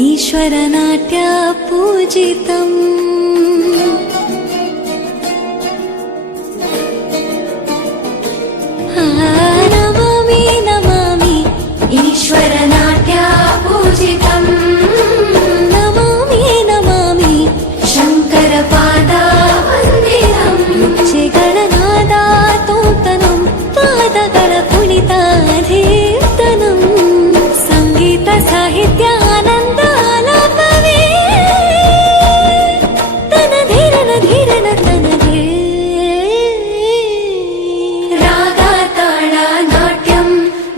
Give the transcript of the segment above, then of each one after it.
ईश्वरनाट्य पूजितम् नमामि नमामि ईश्वरनाट्य पूजितम् नमामि नमामि शङ्करपादवन्दितम् हेज्जेगळनादा तोंतनं पादಗಳ ಕುಣಿತಾಧೀರ್ತನಂ ಸಂಗೀತ ಸಾಹಿತ್ಯ ಆನಂದ ಆಲಾಪವೇ ತನಧೀರನ ಧೀರನ ತನಧೇ ರಾಗ ತಾಳ ನಾಟ್ಯಂ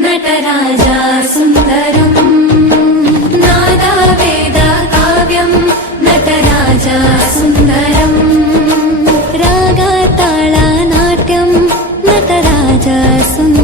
ನಟರಾಜ ಸುಂದರಂ ನಾದ ವೇದ ಕಾವ್ಯಂ ನಟರಾಜ ಸುಂದರಂ ರಾಗ ತಾಳ ನಾಟ್ಯಂ ನಟರಾಜ ಸುಂದರಂ